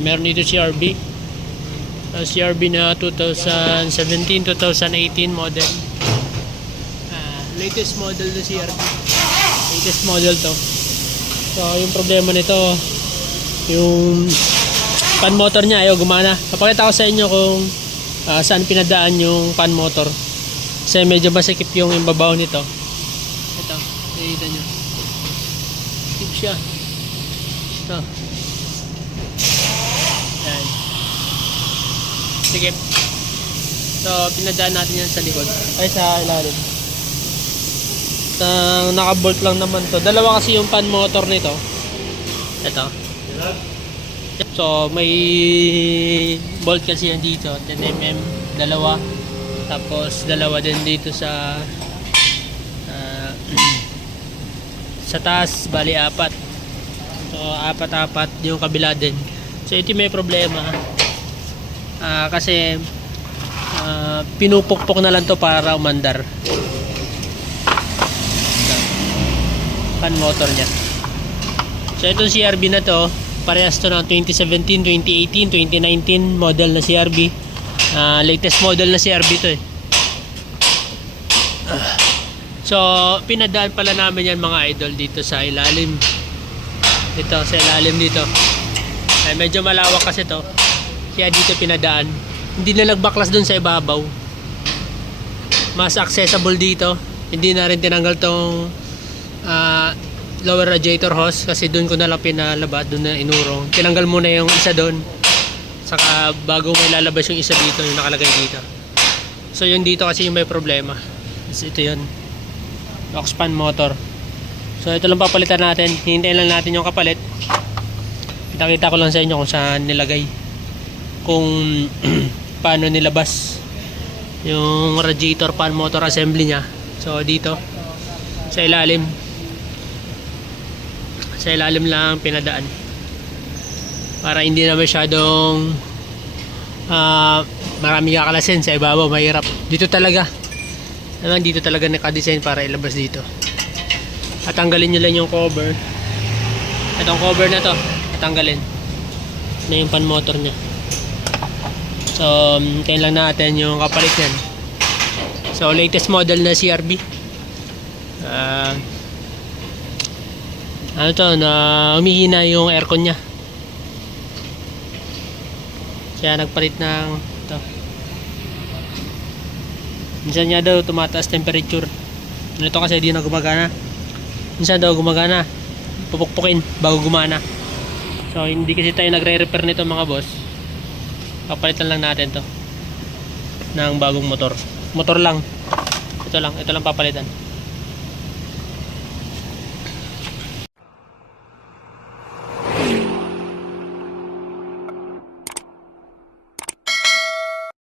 Meron dito CRB. CRB na 2017-2018 model. Latest model na CRB. Latest model to. So yung problema nito, yung fan motor niya ayaw gumana. Papakita ko sa inyo kung saan pinadaan yung fan motor. Kasi medyo masikip yung imbabaw nito. Ito, nakikita nyo. Sikip siya. Ito. Ayan. Sikip. So, pinadaan natin yan sa likod. Ay, sa ilalim. Naka-bolt lang naman to. Dalawa kasi yung fan motor nito. Ito. So, may bolt kasi yan dito. 10mm. Dalawa. Tapos, dalawa din dito sa sa taas. Bali, 4. So, 4 yung kabila din. So, ito may problema. Kasi pinupukpok na lang to para umandar. Fan motor nya. So itong CRB na to, parehas to ng 2017, 2018, 2019 model na CRB. Latest model na CRB to eh. So pinadaan pala namin yan mga idol dito sa ilalim. Dito sa ilalim dito. Medyo malawak kasi to. Kaya dito pinadaan. Hindi na nagbaklas dun sa ibabaw. Mas accessible dito. Hindi na rin tinanggal tong lower radiator hose kasi dun ko na lang pinalabas, dun na inurong. Tinanggal muna yung isa dun. Saka bago may lalabas yung isa dito, yung nakalagay dito. So yung dito kasi yung may problema. Kasi ito yun. Aux fan motor. So ito lang papalitan natin. Hintayin lang natin yung kapalit. Kita ko lang sa inyo kung saan nilagay. Kung paano nilabas yung radiator fan motor assembly nya. So dito sa ilalim lang pinadaan para hindi na masyadong marami kakalasin sa ibabaw, mahirap. Dito talaga nakadesign para ilabas dito. At tanggalin nyo lang yung cover. Itong cover na to tatanggalin na yung fan motor nya. So, hintayin lang natin yung kapalit yan. So, latest model na CRB. Ano to, na humihina yung aircon nya. Kaya nagpalit ng ito. Minsan nga daw tumataas temperature. Ito kasi di na gumagana. Minsan daw gumagana. Pupukpukin bago gumana. So, hindi kasi tayo nagre-repair nito mga boss. Papalitan lang natin to ng bagong motor lang. Ito lang papalitan.